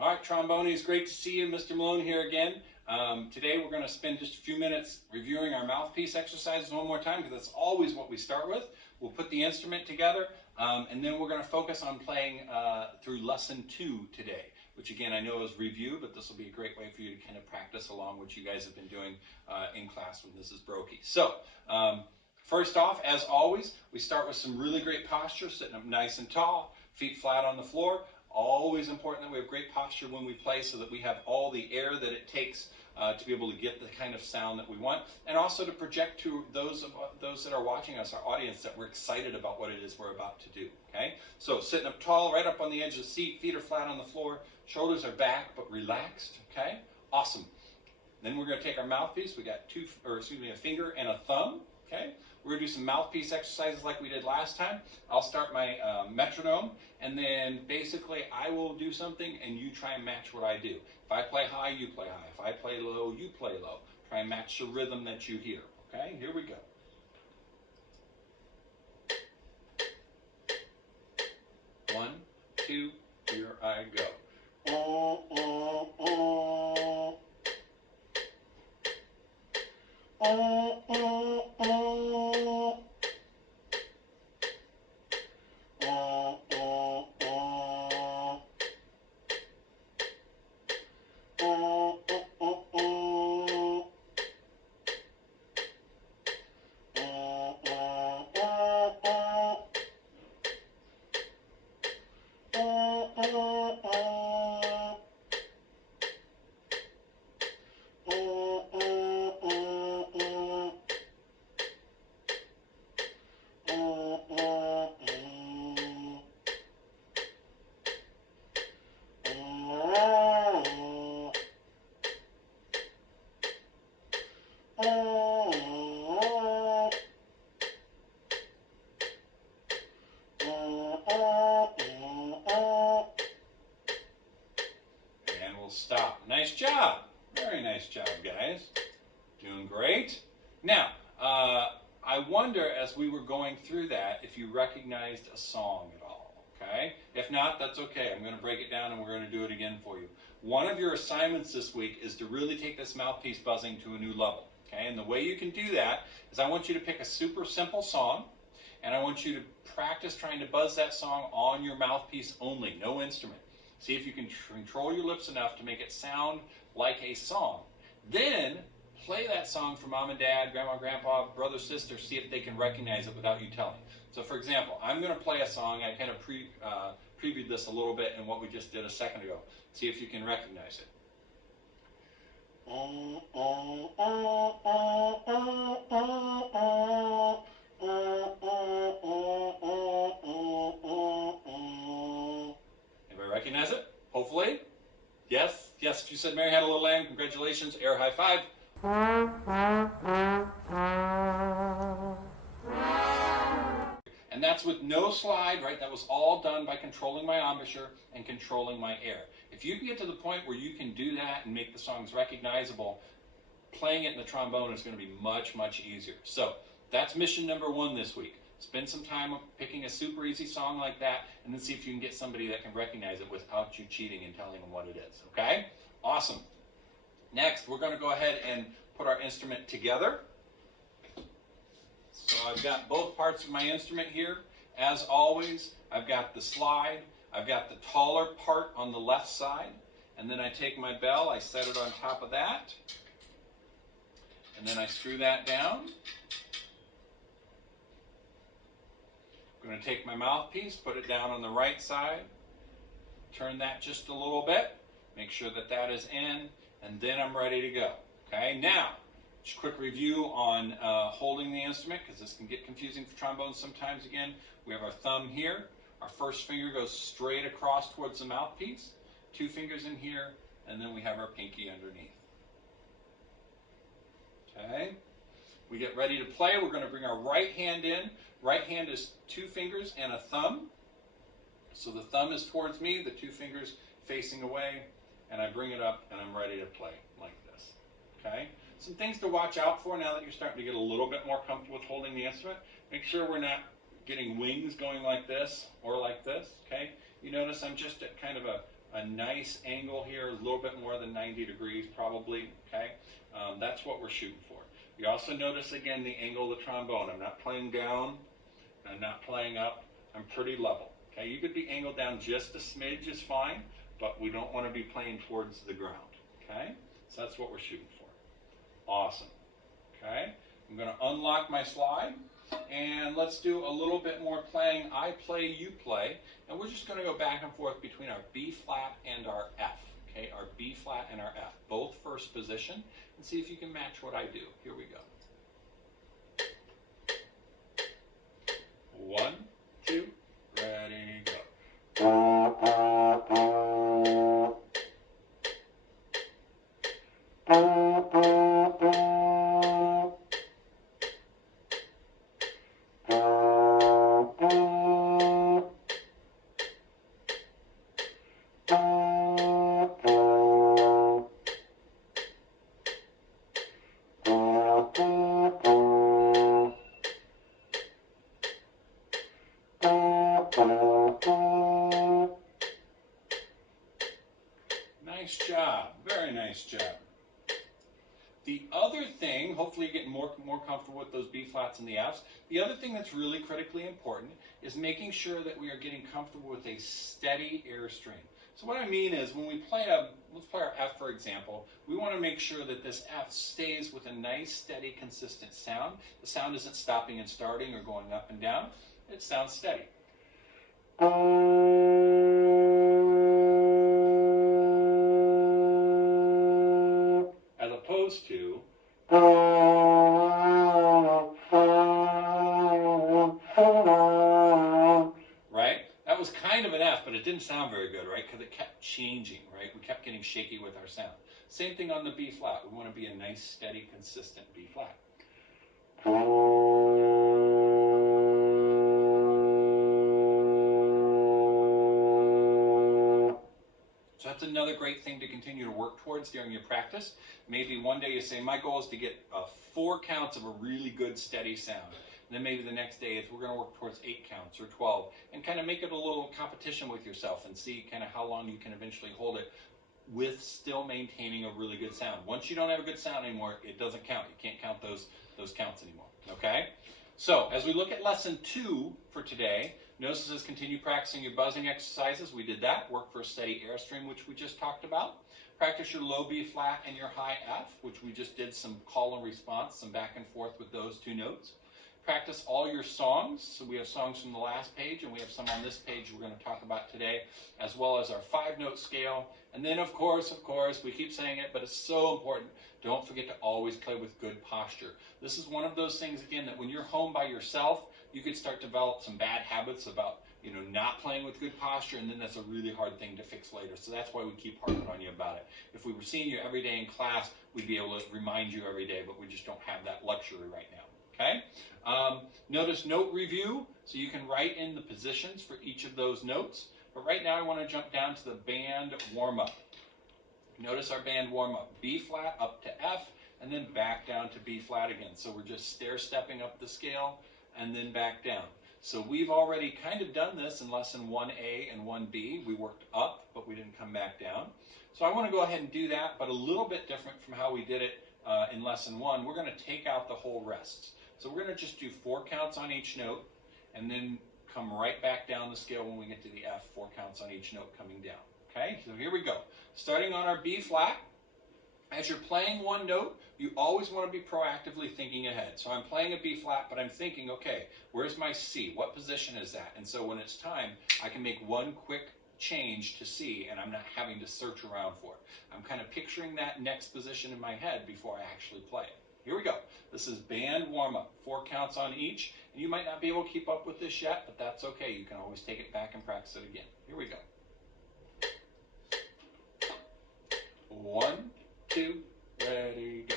All right, Trombonies, great to see you. Mr. Malone here again. Today we're going to spend just a few minutes reviewing our mouthpiece exercises one more time, because that's always what we start with. We'll put the instrument together, and then we're going to focus on playing through lesson 2 today, which again I know is review, but this will be a great way for you to kind of practice along what you guys have been doing in class with Mrs. Brokey. So, first off, as always, we start with some really great posture, sitting up nice and tall, feet flat on the floor. Always important that we have great posture when we play, so that we have all the air that it takes to be able to get the kind of sound that we want, and also to project to those that are watching us, our audience, that we're excited about what it is we're about to do. Okay, so sitting up tall, right up on the edge of the seat, feet are flat on the floor, shoulders are back but relaxed. Okay, awesome. Then we're going to take our mouthpiece. We got a finger and a thumb. Okay, we're going to do some mouthpiece exercises like we did last time. I'll start my metronome, and then basically I will do something and you try and match what I do. If I play high, you play high. If I play low, you play low. Try and match the rhythm that you hear. Okay, here we go. 1, 2, here I go. Oh, oh, oh. Oh, oh, oh. Oh, oh, oh. Oh, oh, oh, oh. Oh, oh, oh, oh. Oh, oh, oh. Oh, oh, oh, oh. Oh, oh, oh. And we'll stop. Nice job. Very nice job, guys. Doing great. Now, I wonder, as we were going through that, if you recognized a song at all. Okay? If not, that's okay. I'm going to break it down and we're going to do it again for you. One of your assignments this week is to really take this mouthpiece buzzing to a new level. Okay? And the way you can do that is I want you to pick a super simple song, and I want you to practice trying to buzz that song on your mouthpiece only, no instrument. See if you can control your lips enough to make it sound like a song. Then play that song for mom and dad, grandma, grandpa, brother, sister, see if they can recognize it without you telling. So for example, I'm going to play a song. I kind of previewed this a little bit in what we just did a second ago. See if you can recognize it. Oh, oh, oh, oh, oh, oh, oh. Oh, oh, oh, oh, oh, oh, oh. Anybody recognize it? Hopefully. Yes? Yes, if you said Mary had a little lamb, congratulations. Air high five. And that's with no slide, right? That was all done by controlling my embouchure and controlling my air. If you can get to the point where you can do that and make the songs recognizable, playing it in the trombone is going to be much, much easier. So that's mission number 1 this week. Spend some time picking a super easy song like that, and then see if you can get somebody that can recognize it without you cheating and telling them what it is. Okay? Awesome. Next, we're going to go ahead and put our instrument together. So I've got both parts of my instrument here. As always, I've got the slide. I've got the taller part on the left side. And then I take my bell, I set it on top of that. And then I screw that down. I'm going to take my mouthpiece, put it down on the right side, turn that just a little bit, make sure that that is in, and then I'm ready to go. Okay, now, just a quick review on holding the instrument, because this can get confusing for trombones sometimes again. We have our thumb here, our first finger goes straight across towards the mouthpiece, 2 fingers in here, and then we have our pinky underneath. Okay, we get ready to play. We're going to bring our right hand in. Right hand is 2 fingers and a thumb. So the thumb is towards me, the 2 fingers facing away, and I bring it up and I'm ready to play like this. Okay? Some things to watch out for now that you're starting to get a little bit more comfortable with holding the instrument. Make sure we're not getting wings going like this or like this. Okay? You notice I'm just at kind of a a nice angle here, a little bit more than 90 degrees probably, okay? That's what we're shooting for. You also notice again the angle of the trombone. I'm not playing down, I'm not playing up, I'm pretty level. Okay, you could be angled down just a smidge is fine, but we don't want to be playing towards the ground. Okay, so that's what we're shooting for. Awesome. Okay, I'm going to unlock my slide and let's do a little bit more playing. I play, you play, and we're just going to go back and forth between our B flat and our F. Okay, our B flat and our F, both first position, and see if you can match what I do. Here we go. 1, 2, ready, go. Nice job, very nice job. The other thing, hopefully you're getting more comfortable with those B flats and the Fs. The other thing that's really critically important is making sure that we are getting comfortable with a steady airstream. So what I mean is when we play let's play our F for example, we want to make sure that this F stays with a nice, steady, consistent sound. The sound isn't stopping and starting or going up and down. It sounds steady. As opposed to right? That was kind of an F, but it didn't sound very good, right? Because it kept changing, right? We kept getting shaky with our sound. Same thing on the B flat. We want to be a nice, steady, consistent B flat. So that's another great thing to continue to work towards during your practice. Maybe one day you say, my goal is to get 4 counts of a really good steady sound. And then maybe the next day we're going to work towards 8 counts or 12 and kind of make it a little competition with yourself and see kind of how long you can eventually hold it with still maintaining a really good sound. Once you don't have a good sound anymore, it doesn't count. You can't count those counts anymore, okay? So as we look at lesson 2 for today, notice it says continue practicing your buzzing exercises. We did that. Work for a steady airstream, which we just talked about. Practice your low B flat and your high F, which we just did some call and response, some back and forth with those 2 notes. Practice all your songs. So we have songs from the last page and we have some on this page we're going to talk about today, as well as our 5-note scale. And then of course, we keep saying it, but it's so important. Don't forget to always play with good posture. This is one of those things, again, that when you're home by yourself, you could start to develop some bad habits about, not playing with good posture, and then that's a really hard thing to fix later. So that's why we keep harping on you about it. If we were seeing you every day in class, we'd be able to remind you every day, but we just don't have that luxury right now. Okay? Notice note review, so you can write in the positions for each of those notes. But right now I want to jump down to the band warm-up. Notice our band warm-up. B flat up to F, and then back down to B flat again. So we're just stair-stepping up the scale, and then back down. So we've already kind of done this in lesson 1A and 1B. We worked up, but we didn't come back down. So I want to go ahead and do that, but a little bit different from how we did it in lesson 1. We're going to take out the whole rests. So we're going to just do 4 counts on each note, and then come right back down the scale when we get to the F, 4 counts on each note coming down. Okay, so here we go. Starting on our B flat, as you're playing one note, you always want to be proactively thinking ahead. So I'm playing a B flat, but I'm thinking, okay, where's my C? What position is that? And so when it's time, I can make one quick change to C, and I'm not having to search around for it. I'm kind of picturing that next position in my head before I actually play it. Here we go. This is band warm-up, 4 counts on each. And you might not be able to keep up with this yet, but that's okay. You can always take it back and practice it again. Here we go. 1, 2, ready, go.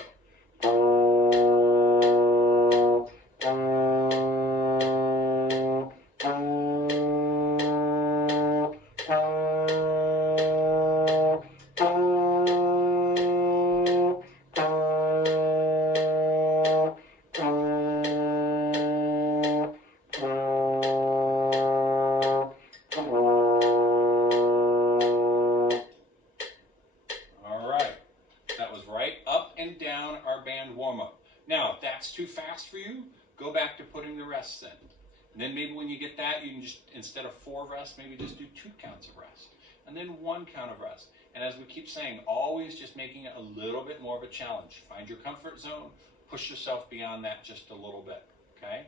that's too fast for you, go back to putting the rests in. And then maybe when you get that, you can just, instead of 4 rests, maybe just do 2 counts of rest. And then 1 count of rest. And as we keep saying, always just making it a little bit more of a challenge. Find your comfort zone, push yourself beyond that just a little bit, okay?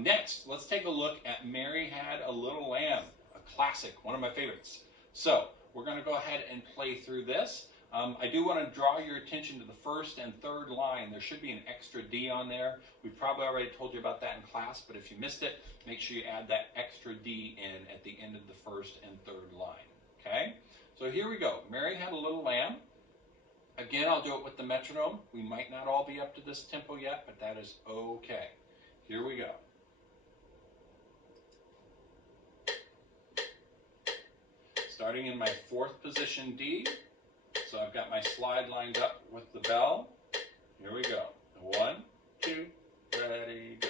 Next, let's take a look at Mary Had a Little Lamb, a classic, one of my favorites. So we're going to go ahead and play through this. I do want to draw your attention to the first and third line. There should be an extra D on there. We probably already told you about that in class, but if you missed it, make sure you add that extra D in at the end of the first and third line, okay? So here we go. Mary Had a Little Lamb. Again, I'll do it with the metronome. We might not all be up to this tempo yet, but that is okay. Here we go. Starting in my 4th position D. So I've got my slide lined up with the bell. Here we go. 1, 2, ready, go.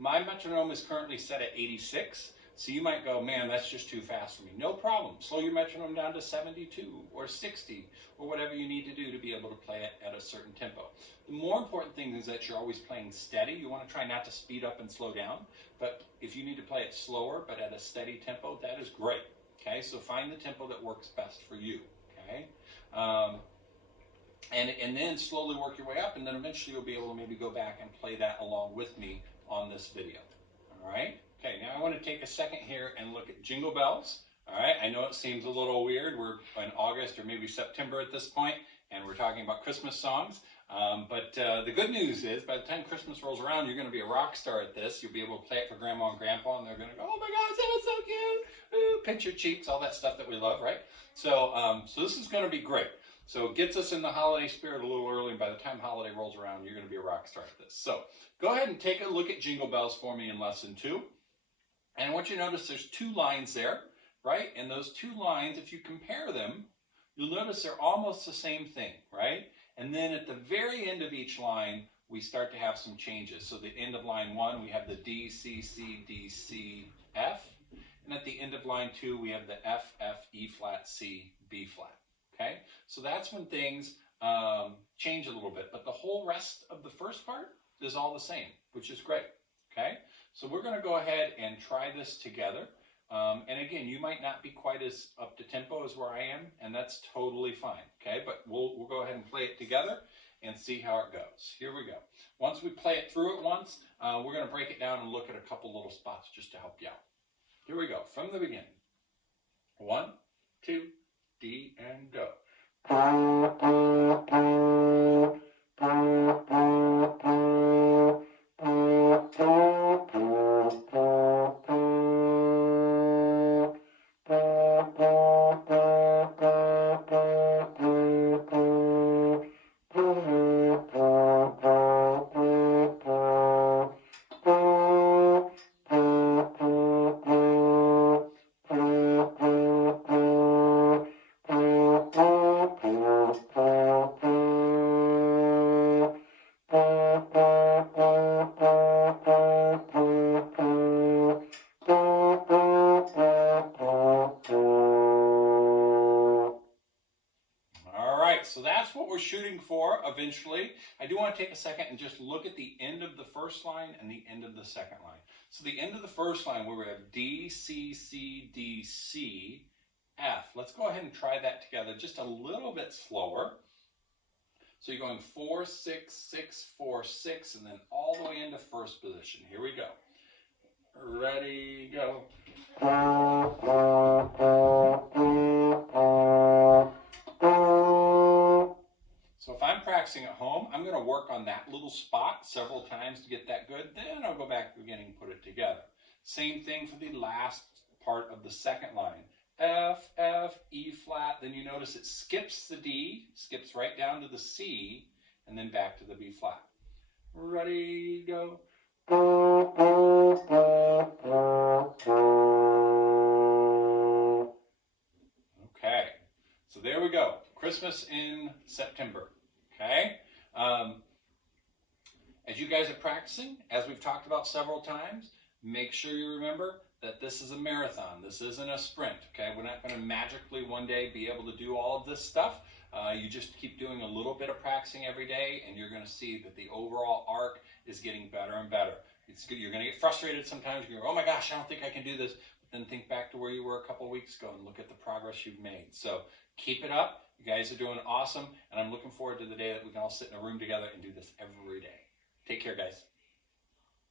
My metronome is currently set at 86, so you might go, man, that's just too fast for me. No problem. Slow your metronome down to 72 or 60 or whatever you need to do to be able to play it at a certain tempo. The more important thing is that you're always playing steady. You want to try not to speed up and slow down, but if you need to play it slower but at a steady tempo, that is great. Okay, so find the tempo that works best for you. Okay. And then slowly work your way up, and then eventually you'll be able to maybe go back and play that along with me on this video. All right? Okay, now I want to take a second here and look at Jingle Bells. All right, I know it seems a little weird. We're in August or maybe September at this point, and we're talking about Christmas songs. But the good news is, by the time Christmas rolls around, you're going to be a rock star at this. You'll be able to play it for Grandma and Grandpa, and they're going to go, oh my gosh, that was so cute. Ooh, pinch your cheeks, all that stuff that we love, right? So, so this is going to be great. So it gets us in the holiday spirit a little early, and by the time holiday rolls around, you're going to be a rock star at this. So go ahead and take a look at Jingle Bells for me in lesson 2. And I want you to notice there's 2 lines there, right? And those 2 lines, if you compare them, you'll notice they're almost the same thing, right? And then at the very end of each line, we start to have some changes. So the end of line 1, we have the D, C, C, D, C, F. And at the end of line 2, we have the F, F, E flat, C, B flat. Okay, so that's when things change a little bit, but the whole rest of the first part is all the same, which is great. Okay, so we're going to go ahead and try this together. And again, you might not be quite as up to tempo as where I am, and that's totally fine. Okay, but we'll go ahead and play it together and see how it goes. Here we go. Once we play it through it once, we're going to break it down and look at a couple little spots just to help you out. Here we go, from the beginning. 1, 2, D and go. So that's what we're shooting for eventually. I do want to take a second and just look at the end of the first line and the end of the second line. So the end of the first line where we have D, C, C, D, C, F. Let's go ahead and try that together just a little bit slower. So you're going 4, 6, 6, 4, 6, and then all the way into first position. Here we go. Ready, go. So if I'm practicing at home, I'm going to work on that little spot several times to get that good. Then I'll go back to the beginning and put it together. Same thing for the last part of the second line. F, F, E flat. Then you notice it skips the D, skips right down to the C, and then back to the B flat. Ready, go. Okay, so there we go. Christmas in September. Okay. As you guys are practicing, as we've talked about several times, make sure you remember that this is a marathon. This isn't a sprint. Okay, we're not going to magically one day be able to do all of this stuff. You just keep doing a little bit of practicing every day, and you're going to see that the overall arc is getting better and better. It's good. You're going to get frustrated sometimes. You're going, oh my gosh, I don't think I can do this. But then think back to where you were a couple weeks ago and look at the progress you've made. So keep it up. You guys are doing awesome, and I'm looking forward to the day that we can all sit in a room together and do this every day. Take care, guys.